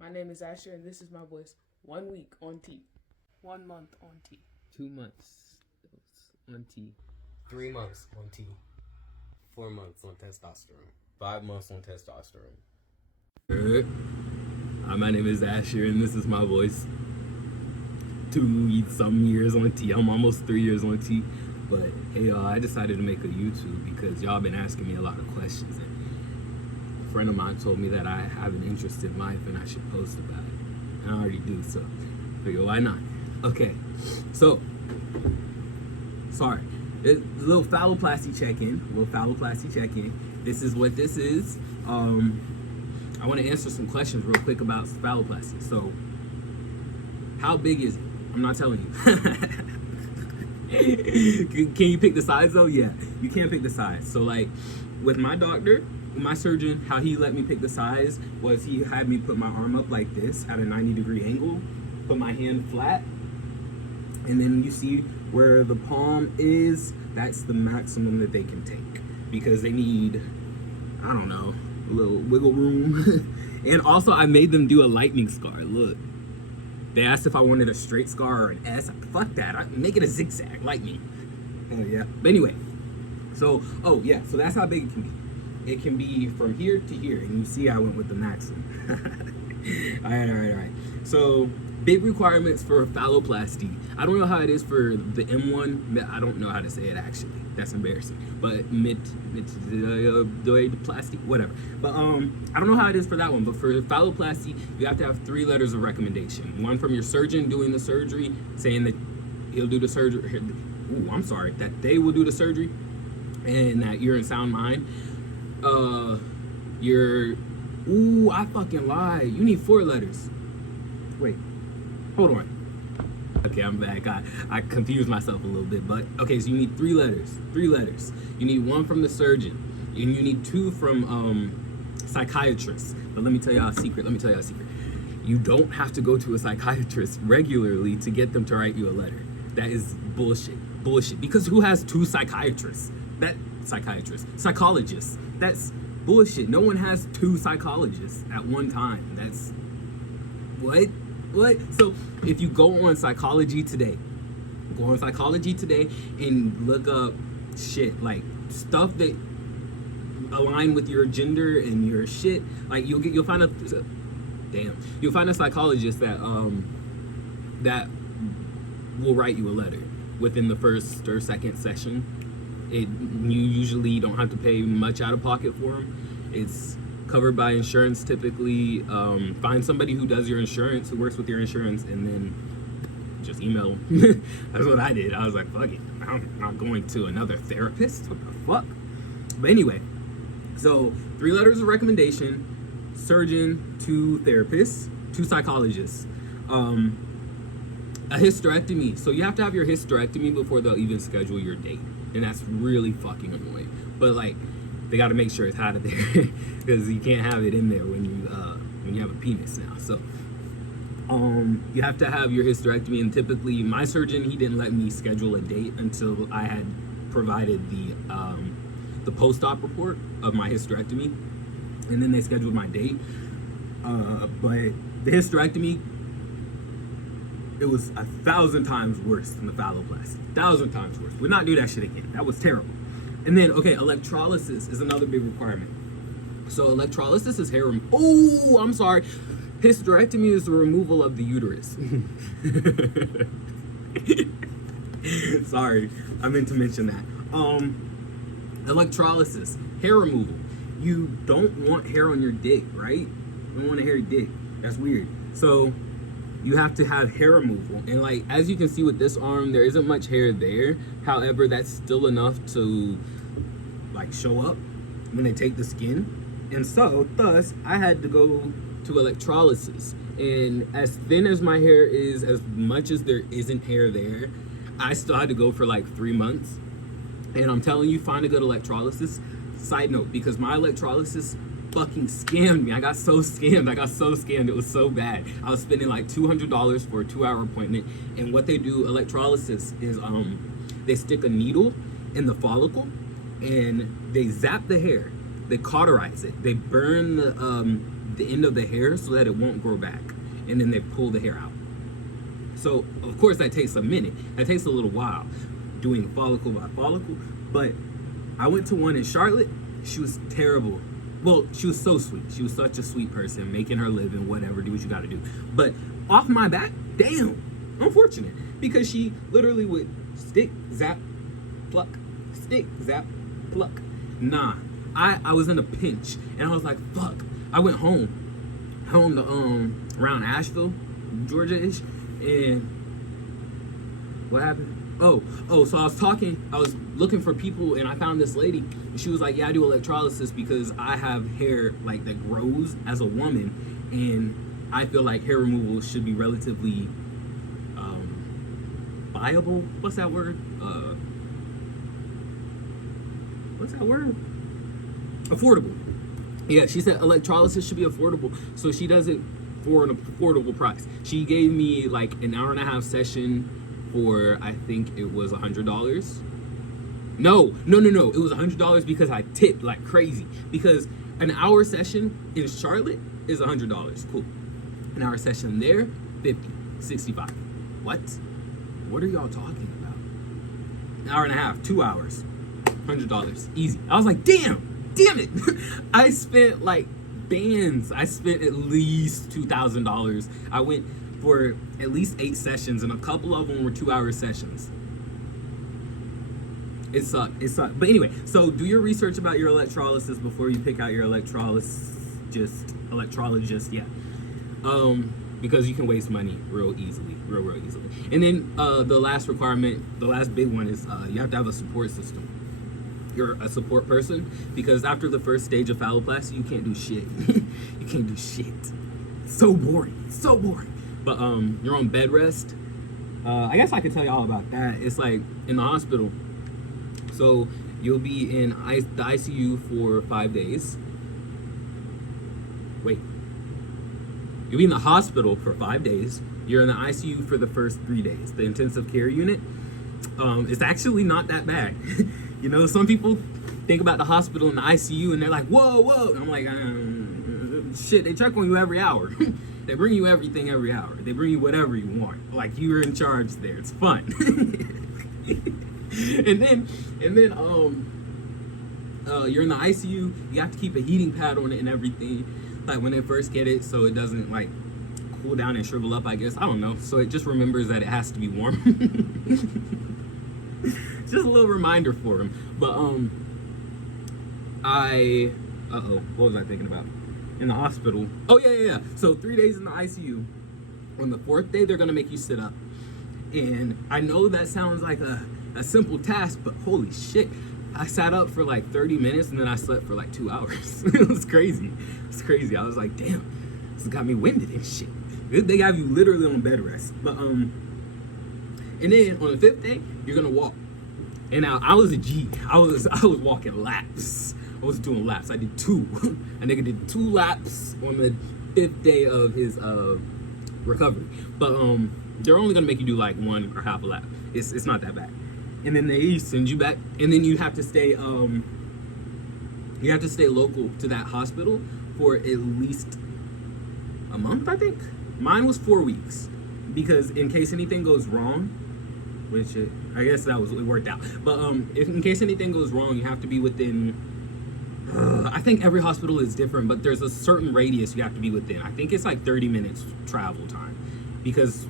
My name is Asher, and this is my voice. 1 week on T. 1 month on T. 2 months on T. 3 months on T. 4 months on testosterone. 5 months on testosterone. My name is Asher, and this is my voice. 2 some years on T. I'm almost 3 years on T. But hey, y'all, I decided to make a YouTube because y'all been asking me a lot of questions. And a friend of mine told me that I have an interest in life and I should post about it. And I already do, so I figure, why not? Okay, so, sorry. A little phalloplasty check-in. This is what this is. I want to answer some questions real quick about phalloplasty. So, how big is it? I'm not telling you. Can you pick the size though? Yeah, you can't pick the size. So like, with my doctor, my surgeon, how he let me pick the size was he had me put my arm up like this at a 90-degree angle, put my hand flat, and then you see where the palm is, that's the maximum that they can take because they need, I don't know, a little wiggle room. And also I made them do a lightning scar. Look, they asked if I wanted a straight scar or an S. Fuck that, I make it a zigzag, lightning. Hell yeah. But anyway, so, oh yeah, so that's how big it can be. It can be from here to here, and you see I went with the maximum. All right. So, big requirements for phalloplasty. I don't know how it is for the M1. I don't know how to say it actually. That's embarrassing. But plastic, whatever. But I don't know how it is for that one. But for phalloplasty, you have to have 3 letters of recommendation. One from your surgeon doing the surgery, saying that he'll do the surgery. That they will do the surgery, and that you're in sound mind. I fucking lied. You need 4 letters. Wait, hold on. Okay, I'm back. I confused myself a little bit, but okay, so you need 3 letters. 3 letters. You need 1 from the surgeon, and you need 2 from psychiatrists. But let me tell y'all a secret. You don't have to go to a psychiatrist regularly to get them to write you a letter. That is bullshit. Because who has 2 psychiatrists? Psychologists. That's bullshit. No one has 2 psychologists at one time. That's what? So if you go on Psychology Today and look up shit like stuff that align with your gender and your shit, like you'll find a psychologist that will write you a letter within the first or second session. You usually don't have to pay much out of pocket for them. It's covered by insurance typically. Find somebody who does your insurance, who works with your insurance, and then just email them. That's what I did. I was like, fuck it, I'm not going to another therapist. What the fuck? But anyway, so 3 letters of recommendation, surgeon, 2 therapists, 2 psychologists. A hysterectomy. So you have to have your hysterectomy before they'll even schedule your date. And that's really fucking annoying. But like, they got to make sure it's out of there because you can't have it in there when you have a penis now. So you have to have your hysterectomy, and typically my surgeon, he didn't let me schedule a date until I had provided the post-op report of my hysterectomy, and then they scheduled my date. But the hysterectomy, it was 1,000 times worse than the phalloplasty. 1,000 times worse. Would not do that shit again. That was terrible. And then, okay, electrolysis is another big requirement. So electrolysis is hair removal. Oh, I'm sorry. Hysterectomy is the removal of the uterus. Sorry, I meant to mention that. Electrolysis, hair removal. You don't want hair on your dick, right? You don't want a hairy dick. That's weird. So you have to have hair removal, and like, as you can see with this arm, there isn't much hair there. However, that's still enough to like show up when they take the skin, and so thus I had to go to electrolysis. And as thin as my hair is, as much as there isn't hair there, I still had to go for like 3 months. And I'm telling you, find a good electrolysis. Side note, because my electrolysis fucking scammed me. I got so scammed. It was so bad. I was spending like $200 for a 2-hour appointment. And what they do, electrolysis, is they stick a needle in the follicle and they zap the hair. They cauterize it. They burn the end of the hair so that it won't grow back, and then they pull the hair out. So of course that takes a minute. That takes a little while, doing follicle by follicle. But I went to one in Charlotte. She was terrible. Well, she was so sweet. She was such a sweet person, making her living, whatever, do what you gotta do. But off my back, damn, unfortunate. Because she literally would stick, zap, pluck, stick, zap, pluck. Nah, I was in a pinch, and I was like, fuck. I went home to around Asheville, Georgia-ish, and what happened? So I was looking for people, and I found this lady, and she was like, yeah, I do electrolysis because I have hair like that grows as a woman, and I feel like hair removal should be relatively viable. What's that word? Affordable. Yeah, she said electrolysis should be affordable, so she does it for an affordable price. She gave me like an hour and a half session for, I think it was $100. No, it was $100 because I tipped like crazy. Because an hour session in Charlotte is $100. Cool. An hour session there, 50, 65. What are y'all talking about? An hour and a half, 2 hours, $100, easy. I was like, damn it. I spent like bands. I spent at least $2,000. I went for at least 8 sessions, and a couple of them were 2-hour sessions. It sucked. But anyway, so do your research about your electrolysis before you pick out your electrologist, yeah. Because you can waste money real easily. And then the last requirement, the last big one is you have to have a support system. You're a support person, because after the first stage of phalloplasty, you can't do shit. You can't do shit. So boring. But you're on bed rest. I guess I could tell you all about that. It's like in the hospital. So you'll be in the ICU for 5 days. Wait. You'll be in the hospital for 5 days. You're in the ICU for the first 3 days. The intensive care unit. It's actually not that bad. You know, some people think about the hospital and the ICU and they're like, whoa. And I'm like, shit, they check on you every hour. They bring you everything every hour. They bring you whatever you want. Like, you're in charge there. It's fun. and then you're in the ICU. You have to keep a heating pad on it and everything. Like when they first get it, so it doesn't like cool down and shrivel up, I guess. I don't know. So it just remembers that it has to be warm. Just a little reminder for him. But what was I thinking about? In the hospital. Oh yeah. So 3 days in the ICU. On the 4th day, they're gonna make you sit up. And I know that sounds like a simple task, but holy shit. I sat up for like 30 minutes and then I slept for like 2 hours. It was crazy. I was like, damn, this got me winded and shit. They have you literally on bed rest. But and then on the 5th day, you're gonna walk. And now I was a G. I was walking laps. I was doing laps. I did 2. A nigga did 2 laps on the 5th day of his recovery. But they're only gonna make you do like 1 or half a lap. It's not that bad. And then they send you back, and then you have to stay local to that hospital for at least a month, I think. Mine was 4 weeks, because in case anything goes wrong, which it worked out. But if in case anything goes wrong, you have to be within. I think every hospital is different, but there's a certain radius you have to be within. I think it's like 30 minutes travel time, because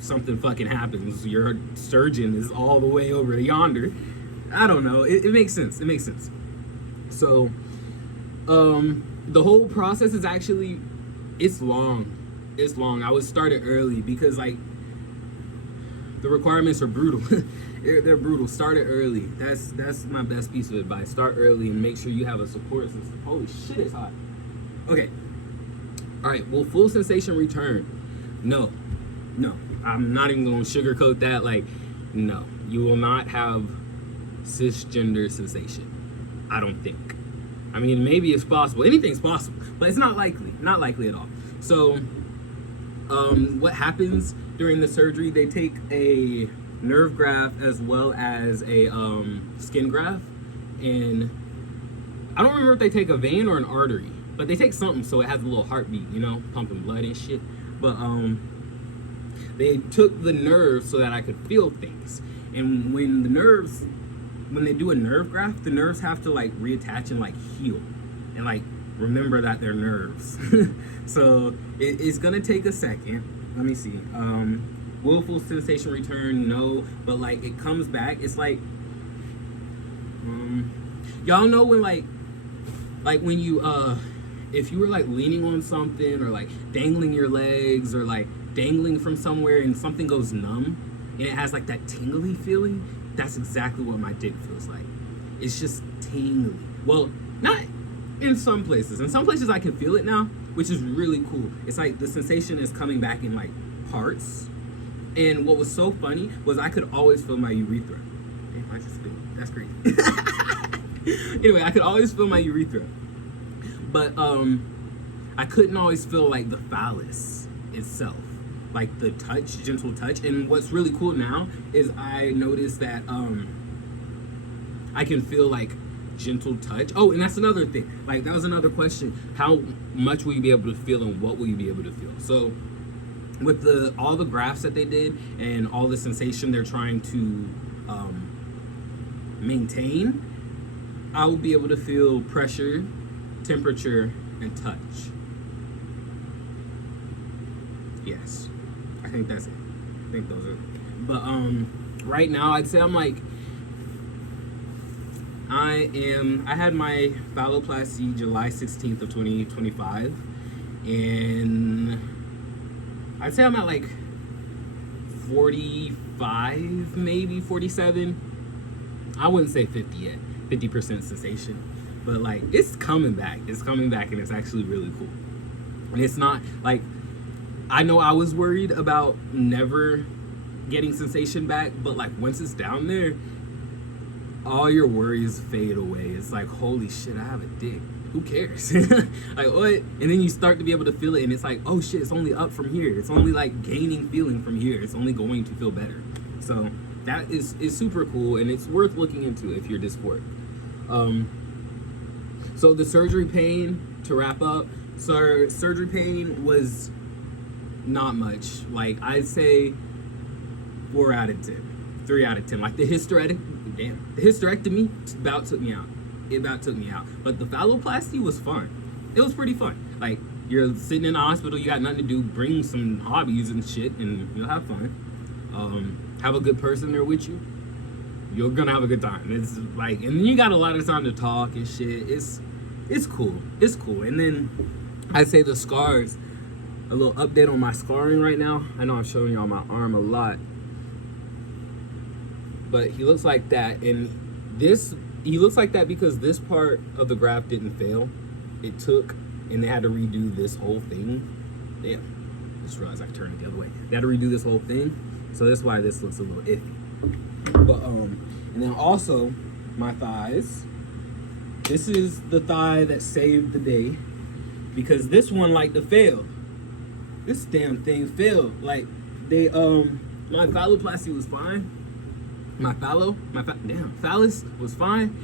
something fucking happens. Your surgeon is all the way over yonder. I don't know. It makes sense. So, the whole process is actually, it's long. I was started early because like the requirements are brutal. They're brutal. Start it early. That's my best piece of advice. Start early and make sure you have a support system. Holy shit, it's hot. Okay. All right. Will full sensation return? No. I'm not even going to sugarcoat that. Like, no. You will not have cisgender sensation. I don't think. I mean, maybe it's possible. Anything's possible, but it's not likely. Not likely at all. So, what happens during the surgery? They take a nerve graft as well as a skin graft, and I don't remember if they take a vein or an artery, but they take something so it has a little heartbeat, you know, pumping blood and shit. But they took the nerves so that I could feel things. And when they do a nerve graft, the nerves have to like reattach and like heal and like remember that they're nerves. So it's gonna take a second. Let me see. Willful sensation return, no, but like it comes back. It's like y'all know when like when you if you were like leaning on something or like dangling your legs or like dangling from somewhere and something goes numb and it has like that tingly feeling, that's exactly what my dick feels like. It's just tingly. Well, not in some places. In some places I can feel it now, which is really cool. It's like the sensation is coming back in like parts. And what was so funny was I could always feel my urethra. Damn, I just spit. That's great. Anyway, I could always feel my urethra. But I couldn't always feel like the phallus itself. Like the touch, gentle touch. And what's really cool now is I noticed that I can feel like gentle touch. Oh, and that's another thing. Like that was another question. How much will you be able to feel and what will you be able to feel? So with all the grafts that they did and all the sensation they're trying to maintain, I will be able to feel pressure, temperature, and touch. Yes, I think that's it. I think those are. But right now I'd say I'm like, I had my phalloplasty July 16th of 2025, and I'd say I'm at like 45, maybe 47. I wouldn't say 50 yet, 50% sensation, but like it's coming back. It's coming back, and it's actually really cool. And it's not like, I know I was worried about never getting sensation back, but like once it's down there, all your worries fade away. It's like, holy shit, I have a dick. Who cares? Like what? And then you start to be able to feel it, and it's like, oh shit, it's only up from here. It's only like gaining feeling from here. It's only going to feel better. So that is super cool, and it's worth looking into if you're dysphoric. So the surgery pain, to wrap up, so surgery pain was not much. Like I'd say 4 out of 10, 3 out of 10. Like the hysterectomy about took me out. It about took me out. But the phalloplasty was fun. It was pretty fun. Like you're sitting in the hospital, you got nothing to do, bring some hobbies and shit, and you'll have fun. Have a good person there with you. You're gonna have a good time. It's like, and then you got a lot of time to talk and shit. It's cool. It's cool. And then I'd say the scars. A little update on my scarring right now. I know I'm showing y'all my arm a lot, but he looks like that, and he looks like that because this part of the graft didn't fail. It took, and they had to redo this whole thing. Damn, I just realized I turned it the other way. They had to redo this whole thing, so that's why this looks a little iffy. But and then also my thighs. This is the thigh that saved the day, because this one like to fail. This damn thing failed. Like they my phalloplasty was fine. My phallus was fine.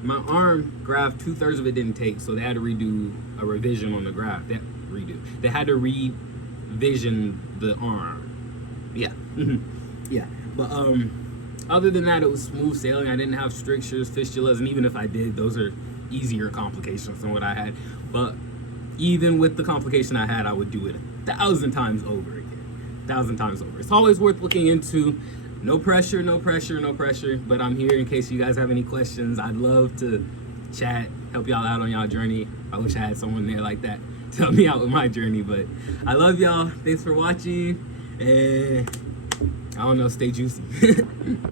My arm graft, 2/3 of it didn't take, so they had to redo a revision on the graft. They had to revision the arm. Yeah. Yeah. But other than that, it was smooth sailing. I didn't have strictures, fistulas, and even if I did, those are easier complications than what I had. But even with the complication I had, I would do it 1,000 times over again. 1,000 times over. It's always worth looking into. No pressure, no pressure, no pressure. But I'm here in case you guys have any questions. I'd love to chat, help y'all out on y'all journey. I wish I had someone there like that to help me out with my journey. But I love y'all. Thanks for watching. And I don't know, stay juicy.